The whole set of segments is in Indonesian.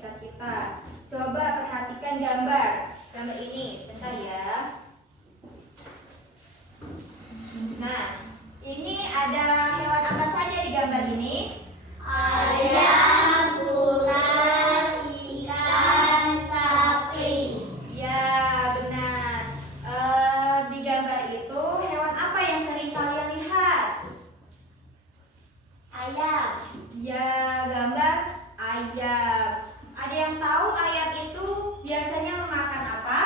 sekitar kita. Coba perhatikan gambar ini, sebentar ya. Nah, ini ada hewan apa saja di gambar ini? Ayam, ular, ikan, sapi. Ya, benar. Di gambar itu hewan apa yang sering kalian lihat? Ayam. Ya, gambar ayam. Ada yang tahu ayam itu biasanya memakan apa?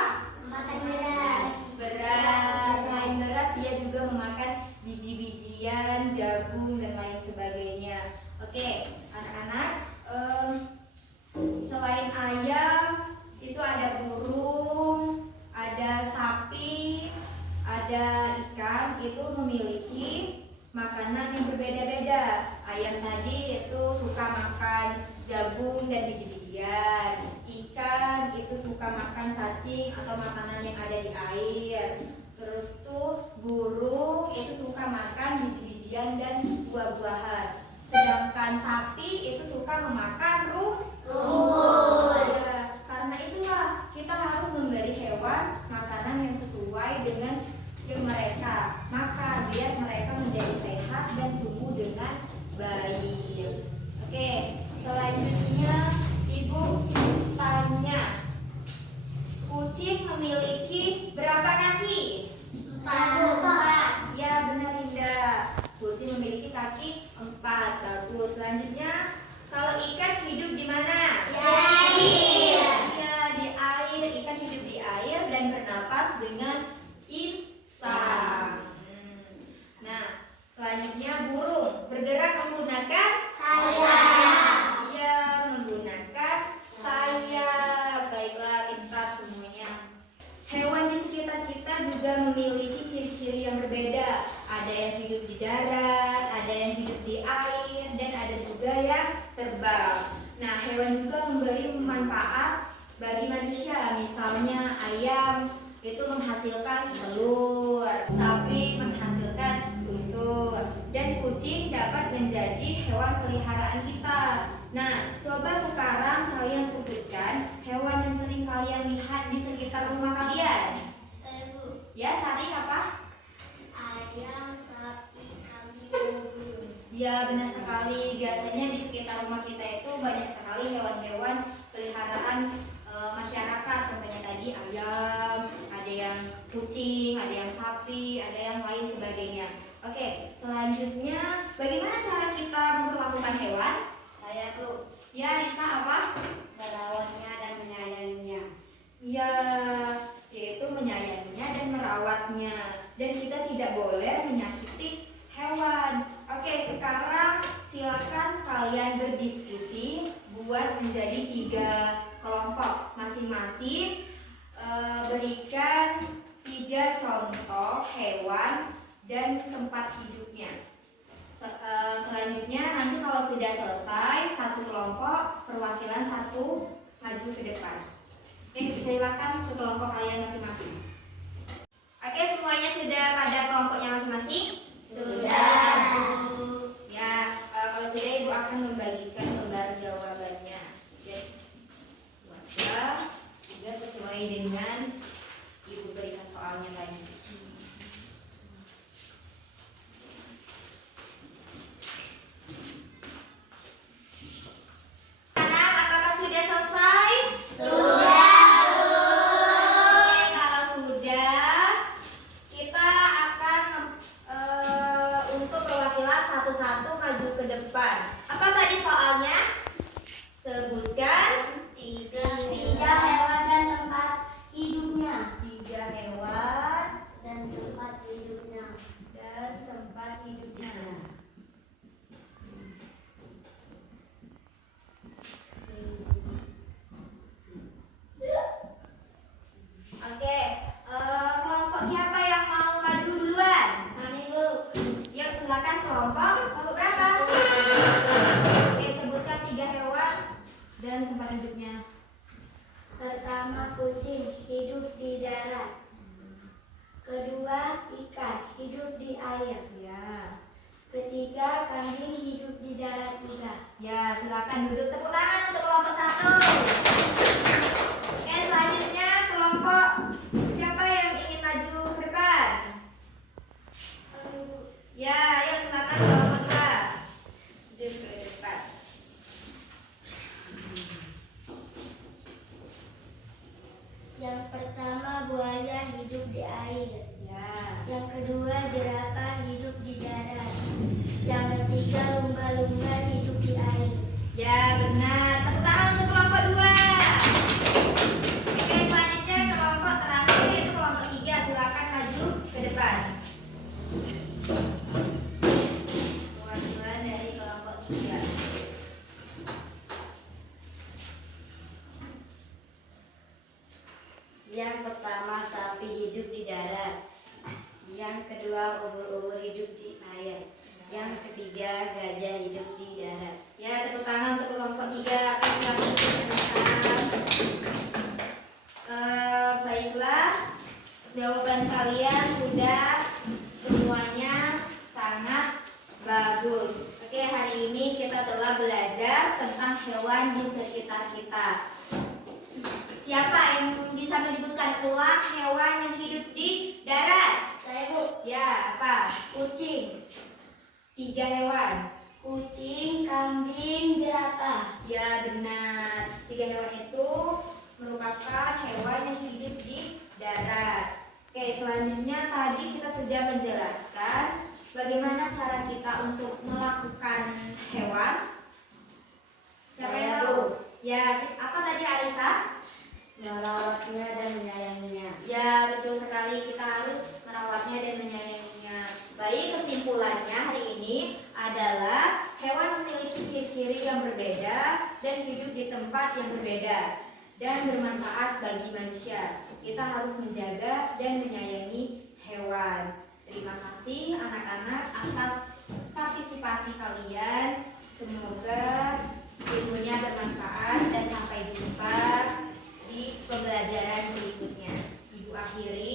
Makan beras. Beras. Selain beras, dia juga memakan biji-bijian, jagung, dan lain sebagainya. Oke, anak-anak, selain ayam, itu ada burung, ada sapi, ada ikan, itu memiliki makanan yang berbeda-beda. Ayam tadi itu suka makan jagung dan biji-bijian. Ikan itu suka makan cacing atau makanan yang ada di air. Terus tuh burung itu suka makan biji-bijian dan buah-buahan. Sedangkan sapi itu suka memakan rumput. Ya, karena itulah kita harus memberi hewan makanan yang sesuai dengan yang mereka makan biar mereka menjadi sehat dan tumbuh dengan baik. Oke, selanjutnya Ibu tanya, kucing memiliki berapa kaki? 4. Ya, benar Linda. Kucing memiliki kaki 4. Bagus. Selanjutnya, kalau ikan hidup di mana? Di air. Ya, di air. Ikan hidup di air dan bernapas dengan insang. Nah, selanjutnya burung bergerak menggunakan Sayap. Iya, menggunakan sayap. Baiklah, pintar semuanya. Hewan di sekitar kita juga memiliki ciri-ciri yang berbeda. Ada yang hidup di darat, ada yang hidup di air, dan ada juga yang terbang. Nah, hewan juga memberi manfaat bagi manusia. Misalnya ayam itu menghasilkan telur, sapi menghasilkan susu, dan kucing dapat menjadi hewan peliharaan kita. Nah, coba sekarang kalian sebutkan hewan yang sering kalian lihat di sekitar rumah kalian. Ya, Sari apa? Ayam, sapi, kambing, dan burung. Ya, benar sekali. Biasanya di sekitar rumah kita itu banyak sekali hewan-hewan peliharaan masyarakat. Contohnya tadi ayam, ada yang kucing, ada yang sapi, ada yang lain sebagainya. Oke, selanjutnya bagaimana cara kita memperlakukan hewan? Saya tuh Ya, Risa apa? merawatnya dan menyayanginya. Ya, yaitu menyayanginya dan merawatnya. Dan kita tidak boleh menyakiti hewan. Oke, sekarang silakan kalian berdiskusi buat menjadi 3 kelompok. Masing-masing berikan 3 contoh hewan dan tempat hidupnya. Selanjutnya nanti kalau sudah selesai, satu kelompok perwakilan satu maju ke depan. Oke, silakan ke kelompok kalian masing-masing. Oke, semuanya sudah pada kelompoknya masing-masing? Sudah. Ya, kalau sudah Ibu akan membagikan lembar jawabannya. Ya, buatlah juga sesuai dengan Ibu berikan soalnya tadi. Anak, apakah sudah selesai? Sudah. Oke, kalau sudah, kita akan untuk perwakilan satu-satu maju ke depan. Apa tadi soalnya? Sebutkan 3 hewan dan tempat hidupnya. 3 hewan Dan tempat hidupnya. dan tempat hidupnya. Oke, kelompok siapa yang mau maju duluan? Kami Bu. Yuk, silakan kelompok berapa? Oke, sebutkan 3 hewan dan tempat hidupnya. Pertama, kucing hidup di darat. Kedua, ikan hidup di air. Ya. Ketiga, kambing hidup di darat juga. Ya, silakan duduk. Tepuk tangan untuk kelompok 1. Yang pertama buaya hidup di air. Ya. Yang kedua jerapah hidup di darat. Yang ketiga lumba-lumba hidup di air. Ya, benar. Tepuk tangan untuk kelompok 2. Oke, selanjutnya kelompok terakhir yaitu kelompok 3. Silakan maju ke depan. Perwakilan dari kelompok 3. Yang pertama sapi hidup di darat. Yang kedua ubur-ubur hidup di air. Yang ketiga gajah hidup di darat. Ya, tepuk tangan untuk kelompok 3. Akan dilakukan. Baiklah, jawaban kalian sudah semuanya sangat bagus. Oke, hari ini kita telah belajar tentang hewan di sekitar kita. Siapa yang bisa menyebutkan ulang hewan yang hidup di darat? Saya Bu. Ya, apa? Kucing, 3 hewan. kucing, kambing, jerapah. Ya, benar. 3 hewan itu merupakan hewan yang hidup di darat. Oke, selanjutnya tadi kita sudah menjelaskan bagaimana cara kita untuk melakukan hewan. Siapa yang Saya, tahu? Bu. Ya, apa tadi Arisa? Merawatnya dan menyayanginya. Ya, betul sekali. Kita harus merawatnya dan menyayanginya. Baik, kesimpulannya hari ini adalah hewan memiliki ciri-ciri yang berbeda dan hidup di tempat yang berbeda dan bermanfaat bagi manusia. Kita harus menjaga dan menyayangi hewan. Terima kasih anak-anak atas partisipasi kalian. Semoga ilmunya bermanfaat dan sampai jumpa di pembelajaran berikutnya. Ibu akhiri